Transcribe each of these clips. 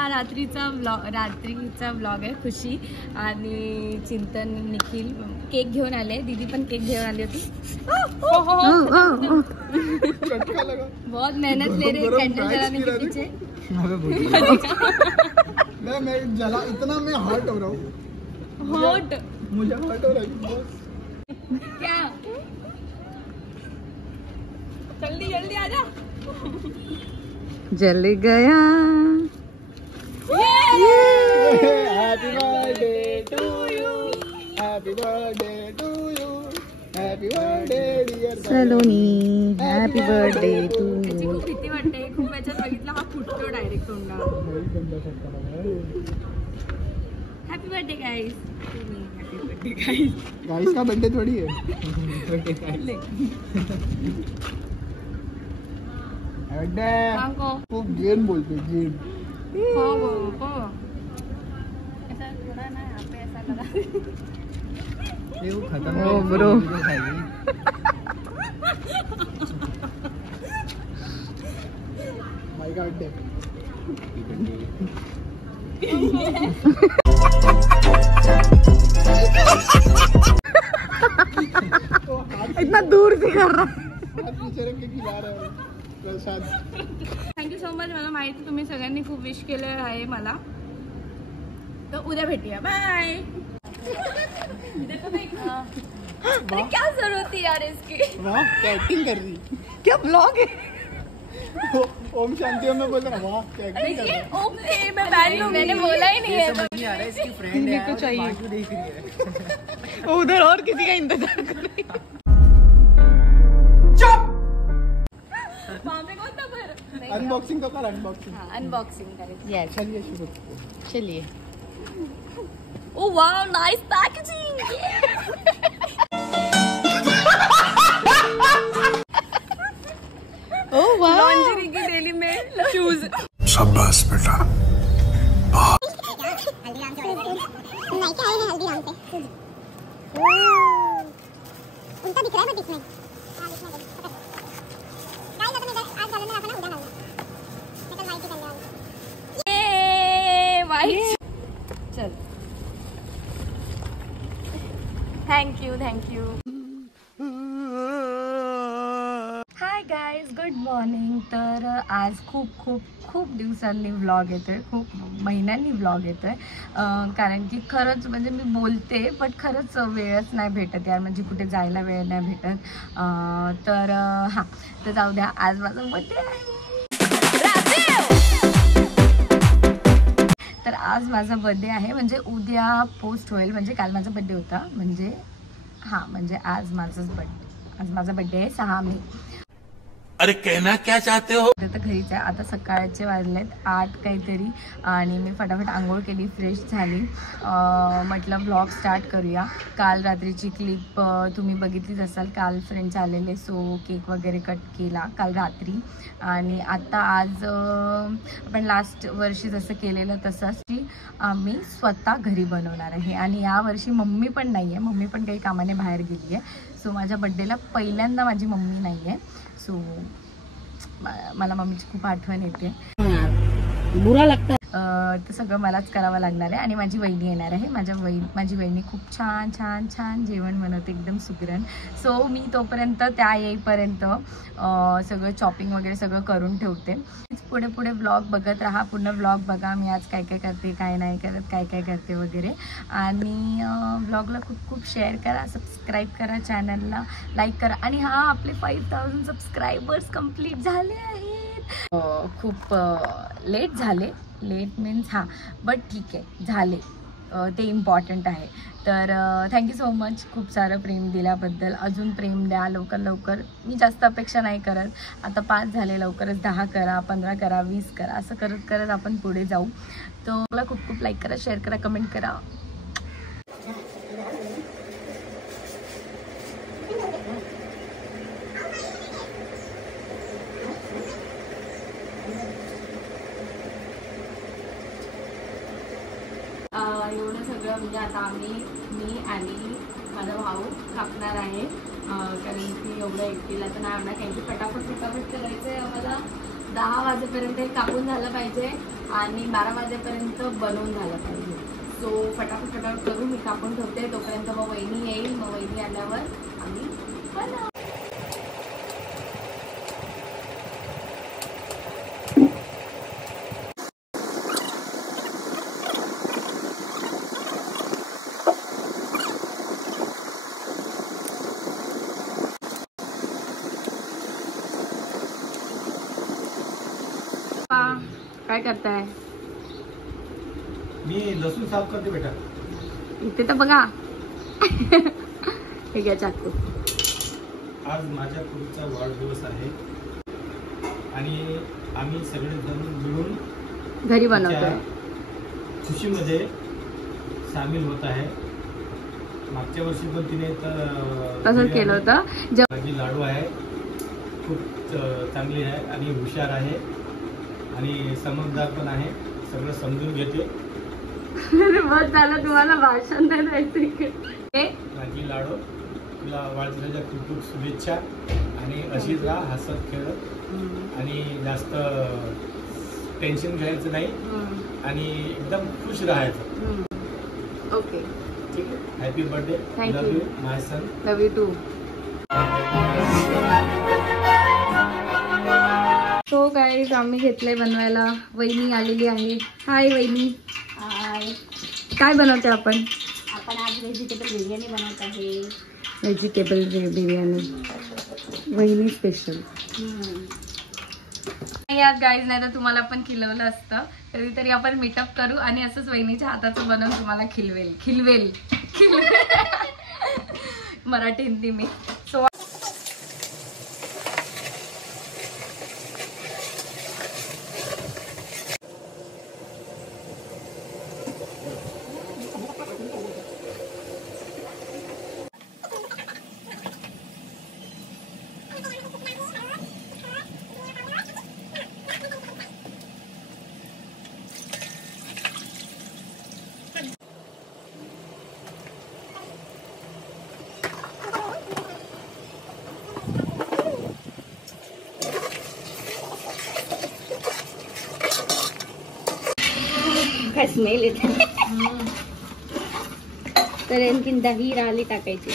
हा रात्रीचा व्लॉग आहे. खुशी आणि चिंतन निखिल केक घेऊन आले. दीदी पण केक घेऊन आली होती. बहुत मेहनत ले रहे कैंडल जलाने के पीछे. मैं जला इतना मैं हॉट हो रहा हूँ. हॉट मुझे हॉट हो रहा है. क्या जल्दी जल्दी आजा. जल गया. Happy birthday to you. Happy birthday to you. Happy birthday dear Saloni. Happy birthday to त्याची यू. खूप भीती वाटते. खूप याच्यात बघितलं हा फुटतो डायरेक्ट तोंडा. Happy birthday guys. Happy birthday guys. Guys का बर्थडे थोड़ी है. बर्थडे मांगो खूप गेम बोलते गेम. हो ऐसा थोड़ा ना यहाँ पे ऐसा लगा. ये वो खत्म ओ ब्रो. माय गॉड डे. इतना दूर से कर रहा. पीछे रख के खिला रहा है प्रसाद. Thank you so much. मला माहिती तुम्ही सगळ्यांनी खूप विश केलं आहे मला. तर उद्या भेटूया. बाय. क्या जरूरत थी यार इसकी. वाह क्या एक्टिंग कर रही. क्या ब्लॉग है. ओम शांति ओम में बोल रहा. वाह क्या एक्टिंग कर रही. ओके मैं बैठ लूं. मैंने बोला ही नहीं है. समझ नहीं आ रहा है इसकी फ्रेंड है. मेरे को चाहिए. देख रही है. उधर और किसी का इंतजार कर रही. वहाँ पे कौन था फिर. अनबॉक्सिंग तो कर. अनबॉक्सिंग. अनबॉक्सिंग करेंगे. यस. चलिए शुरू. चलिए. Oh wow, nice packaging. ओह वाह. लॉन्जरी की डेली में शूज. शाबाश बेटा. उल्टा दिख रहा है बट इसमें चल. Thank you. Hi guys, good morning. तर आज खूप दिवसांनी व्लॉग येतोय. खूप महिन्यांनी व्लॉग येतोय. कारण की खरंच म्हणजे मी बोलते बट खरंच वेळच नाही भेटत यार. म्हणजे कुठे जायला वेळ नाही भेटत. तर हां, तर जाऊ द्या. आज माझा बर्थडे आहे. तर आज माझा बर्थडे आहे. म्हणजे उद्या पोस्ट होईल. म्हणजे काल माझा बर्थडे होता. म्हणजे आज माझा बर्थडे आहे 6 मे. अरे कहना क्या चाहते हो. आता घरीच आहे. आता सकाळचे वाजलेत 8 काहीतरी आणि मी फटाफट आंघोळ केली, फ्रेश झाली. म्हटलं व्लॉग स्टार्ट करूया. काल रात्रीची क्लिप तुम्ही बघितलीच असाल. काल फ्रेंड्स आलेले सो केक वगैरे कट केला काल रात्री. आणि आता आज आपण लास्ट वर्षी जसं केलेलं तसंच की आम्ही स्वतः घरी बनवणार आहे. आणि यावर्षी मम्मी पण नाही आहे. मम्मी पण काही कामाने बाहेर गेली आहे. सो माझ्या बड्डेला पहिल्यांदा माझी मम्मी नाही आहे. सो मला मम्मीची खूप आठवण येते. बुरा लगता. ते सगळं मलाच करावं लागणार आहे. आणि माझी वहिनी येणार आहे. माझी वहिनी खूप छान जेवण बनवते, एकदम सुगरण. सो मी तोपर्यंत त्या येईपर्यंत सगळं चॉपिंग वगैरे सगळं करून ठेवते. पुढे व्लॉग बघत राहा. पूर्ण व्लॉग बघा. मी आज काय करते, काय नाही करत, काय करते वगैरे. आणि व्लॉगला खूप शेअर करा, सबस्क्राईब करा, चॅनलला लाईक करा. आणि हां, आपले 5000 सबस्क्रायबर्स कंप्लीट झाले आहेत. खूप लेट झाले. लेट मीन्स हां, बट ठीक आहे, झाले. ते इम्पॉर्टंट आहे. तर थँक्यू सो मच खूप सारं प्रेम दिल्याबद्दल. अजून प्रेम द्या लवकर. मी जास्त अपेक्षा नाही करत. आता 5 झाले, लवकरच 10 करा, 15 करा, 20 करा. असं करत आपण पुढे जाऊ. तर मला खूप लाईक करा, शेअर करा, कमेंट करा. एवढं सगळं म्हणजे आता मी आणि माझा भाऊ कापणार आहे. कारण की एवढं एकटीला तर नाही आणणार. कारण की फटाफट करायचं आहे आम्हाला. 10 वाजेपर्यंत हे कापून झालं पाहिजे. आणि 12 वाजेपर्यंत बनवून झालं पाहिजे. सो फटाफट करून मी कापून ठेवते. तोपर्यंत मग वहिनी येईल. मग वहिनी आल्यावर आम्ही बनवू. काय करताय? मी लसूण साफ करते बेटा. इथे तर बघा. हे घ्या चाकू. आज माझ्या पुरीचा वाढदिवस आहे आणि आम्ही सगळेजण मिळून घरी बनवतोय. खुशीमध्ये सामील होत आहे. मागच्या वर्षी पण तिने तसंच केलं होतं. माझी लाडू आहे, खूप चांगली आहे आणि हुशार आहे आणि समजदार पण आहे. सगळं समजून घेते. बस झालं, तुम्हाला भाषण नाही द्यायचं इकडे. माझी लाडू, तुला वाढदिवसाच्या खूप खूप शुभेच्छा आणि अशीच राहा हसत खेळत आणि जास्त टेन्शन घ्यायचं नाही आणि एकदम खुश राहायचं. ओके, ठीक आहे. Happy birthday. Thank लव you. You my son. Love you too. So guys आम्ही घेतलंय बनवायला. वहिनी आलेली आहे. हाय वहिनी. हाय. काय बनवते आपण? आपण आज व्हेजिटेबल बिर्याणी बनवत आहे. व्हेजिटेबल बिर्याणी वहिनी स्पेशल. यार गाईज, नाही तर तुम्हाला पण खिलवलं असतं. कधीतरी आपण मीटअप करू आणि असंच वहिनीच्या हाताचं बनवून तुम्हाला खिलवेल. मराठी हिंदी मी. सो काय स्मेल येते. तर आणखीन दही राली टाकायची.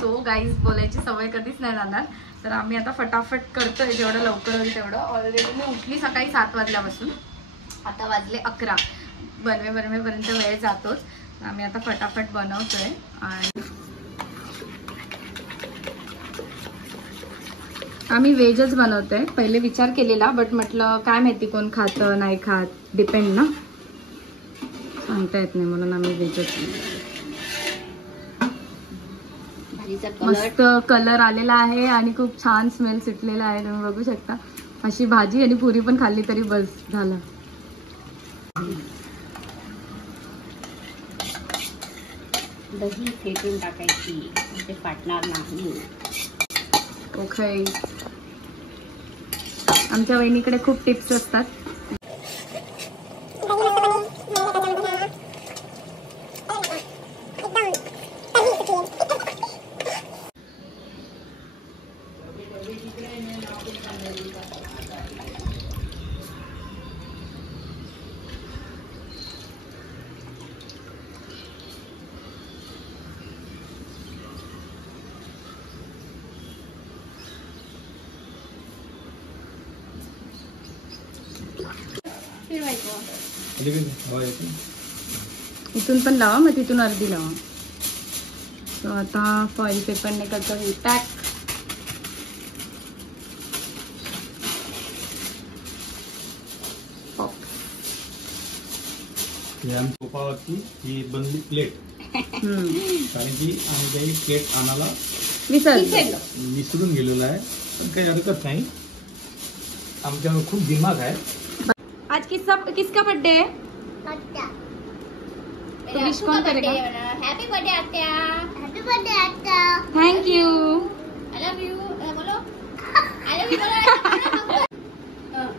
सो गाईज बोलायची सवय कधीच नाही जाणार. तर आम्ही आता फटाफट करतोय जेवढं लवकर होईल तेवढं. ऑलरेडी मी उठली सकाळी 7 वाजल्यापासून. आता वाजले 11. बनवेपर्यंत वेळ जातोच. आम्ही आता फटाफट बनवतोय. आणि आम्ही व्हेजच बनवतोय. पहिले विचार केलेला, बट म्हटलं काय माहिती कोण खातं नाही खात, डिपेंड ना, सांगता येत नाही, म्हणून आम्ही व्हेजच. मस्त कलर आलेला आहे आणि खूप छान स्मेल सुटलेला आहे. तुम्ही बघू शकता. अशी भाजी आणि पुरी पण खाल्ली तरी बस झालं. दही फेटून टाकायची, ते फाटणार नाही. ओके. आमच्या वहिनीकडे खूप टिप्स असतात. इथून पण लावा, मग तिथून अर्धी लावा. तो आता फॉइल पेपरने करतो हे पॅक. सोपावरती ही बनली प्लेट. कारण की आम्ही काही प्लेट आणायला विसरून गेलेलो आहे. पण काही हरकत नाही, आमच्यावर खूप दिमाग आहे. आज किसका बर्थडे है? तो विश कौन करेगा? हैप्पी बर्थडे आत्या. हैप्पी बर्थडे आत्या. Thank you. I love you. बोलो आई लव यू. बोलो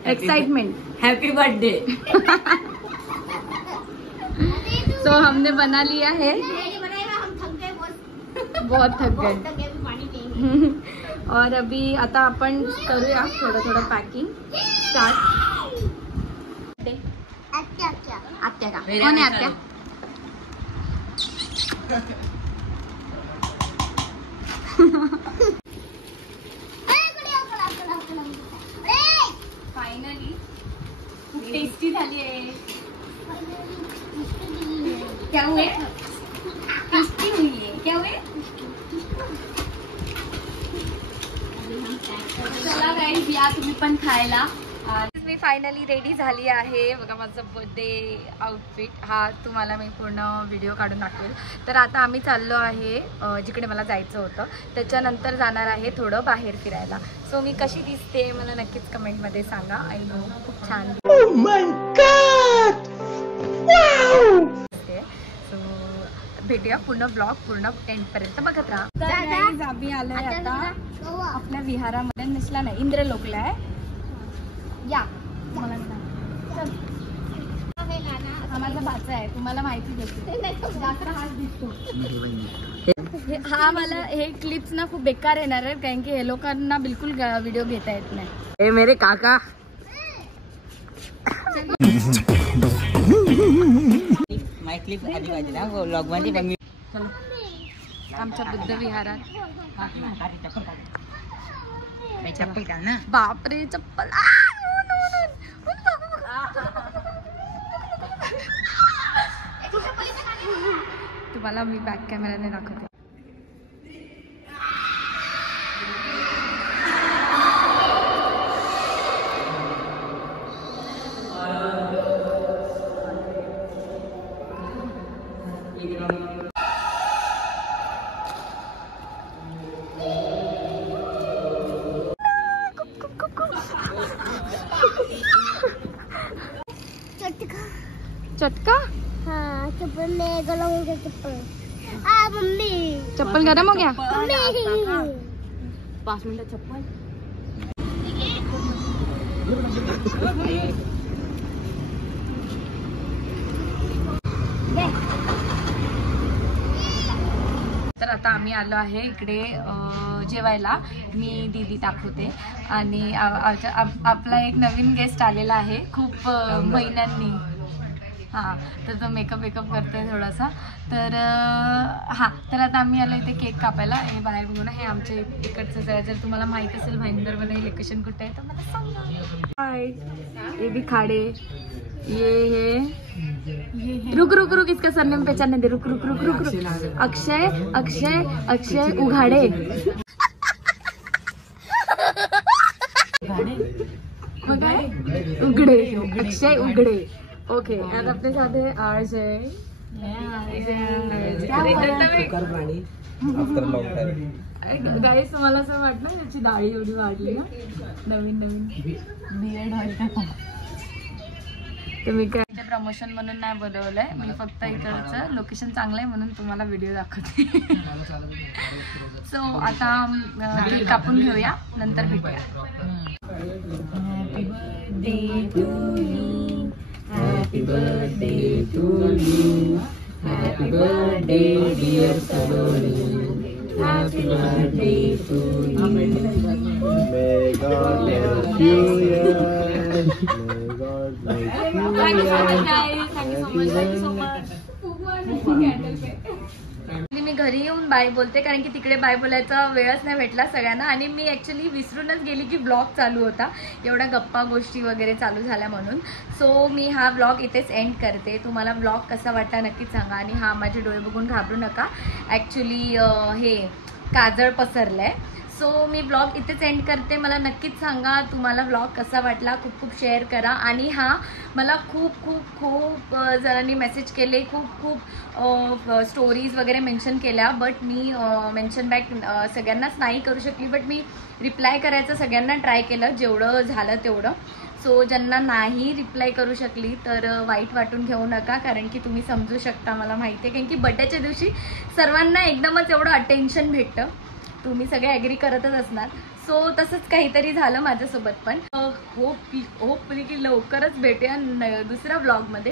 एक्साइटमेंट। Happy birthday. तो हमने बना लिया है, हम थक गए बहुत थक गए। पानी पिएंगे। और अभी आता आपण करूया थोडं थोडं पॅकिंग स्टार्ट। आत्या का कोण आहे आत्या? फायनली खूप टेस्टी झाली आहे। क्या हुए? टेस्टी हुई है क्या हुए? चला गाईज या तुम्ही पण खायला। मी फायनली रेडी झाली आहे बघा, माझं बर्थडे आउटफिट हा तुम्हाला मी पूर्ण व्हिडिओ काढून दाखवेल। तर आता आम्ही चाललो आहे जिकडे मला जायचं होतं, त्याच्यानंतर जाणार आहे थोडं बाहेर फिरायला। सो मी कशी दिसते मला नक्कीच कमेंटमध्ये सांगा। आय नो खूप छान दिसते। सो भेटूया पूर्ण ब्लॉग पूर्ण एंडपर्यंत बघत राहा। तर गाईज आम्ही आलोय आता आपल्या विहारामध्ये, निसला नाही इंद्रलोकला आहे या। मला चल हा माझा भाचा आहे, तुम्हाला माहिती देते जास्त हाच दिसतो। हा मला हे क्लिप्स ना खूप बेकार येणार आहेत कारण की हे लोकांना बिलकुल व्हिडिओ घेता येत नाही। ए मेरे काका माय क्लिप आधी पाहिजे ना व्लॉग मध्ये पण मी चलो आमच्या बुद्ध विहारात। चप्पल घाल ना। बापरे चप्पल तुम्हाला मी बॅक कॅमेराने दाखवते। चटका हाँ चप्पल ले गला हो गया चप्पल। मम्मी चप्पल गरम हो गया। 5 मिनट चप्पल तर आता आम्ही आलो आहे इकडे जेवायला। मी दीदी दाखवते आणि आपला एक नवीन गेस्ट आलेला आहे खूप महिन्यांनी। हां तर तो मेकअप करतोय थोडासा। तर हां तर आता आम्ही आलो इथे केक कापायला। हे बाहेर बघून हे आमच्या इकडचं जर तुम्हाला माहीत असेल भाईंदरमध्ये लोकेशन कुठे आहे तर मला सांगा। हाय ये भी खाड़े ये है रुक रुक रुक इसका सरनेम पहचानने दे। रुक रुक रुक रुक रुक अक्षय अक्षय अक्षय उघाड़े। उघड़े अक्षय उघड़े ओके। और अपने साथ है आरजे। गाईस तुम्हाला असं वाटलं त्याची दाढी एवढी वाढली ना नवीन नवीन बियर्ड व्हायला। तर मी काय प्रमोशन म्हणून नाही बोलवलंय, मी फक्त इकडचं लोकेशन चांगलं आहे म्हणून तुम्हाला व्हिडिओ दाखवते। सो आता केक कापून घेऊया नंतर भेटूया। Happy birthday to you. Happy birthday dear Saloni. Happy birthday to you. May God bless you. May God bless you. Thank you so much guys. Thank you so much. Thank you so much. मी घरी येऊन bye बोलते कारण की तिकडे bye बोलायचा वेळच नाही भेटला सगळ्यांना। आणि मी ॲक्च्युली विसरूनच गेली की ब्लॉग चालू होता, एवढ्या गप्पा गोष्टी वगैरे चालू झाल्या म्हणून। सो मी हा ब्लॉग इथेच एंड करते। तुम्हाला ब्लॉग कसा वाटला नक्कीच सांगा। आणि हा माझे डोळे बघून घाबरू नका, ॲक्च्युली हे काजळ पसरलंय। सो मी ब्लॉग इथेच एंड करते। मला नक्कीच सांगा तुम्हाला ब्लॉग कसा वाटला, खूप खूप शेअर करा। आणि हां मला खूप खूप खूप जणांनी मेसेज केले, खूप खूप स्टोरीज वगैरे मेन्शन केल्या, बट मी मेन्शन बॅक सगळ्यांनाच नाही करू शकली, बट मी रिप्लाय करायचं सगळ्यांना ट्राय केलं जेवढं झालं तेवढं। सो ज्यांना नाही रिप्लाय करू शकली तर वाईट वाटून घेऊ नका कारण की तुम्ही समजू शकता, मला माहिती आहे कारण की बड्डेच्या दिवशी सर्वांना एकदमच एवढं अटेन्शन भेटतं, तुम्ही सगळे ॲग्री करतच असणार। सो तसंच काहीतरी झालं माझ्यासोबत पण. होपफुली की लवकरच भेटूया दुसऱ्या ब्लॉगमध्ये.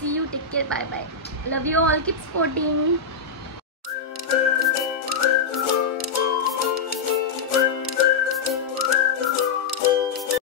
See you, take care, bye bye, love you all, keep supporting.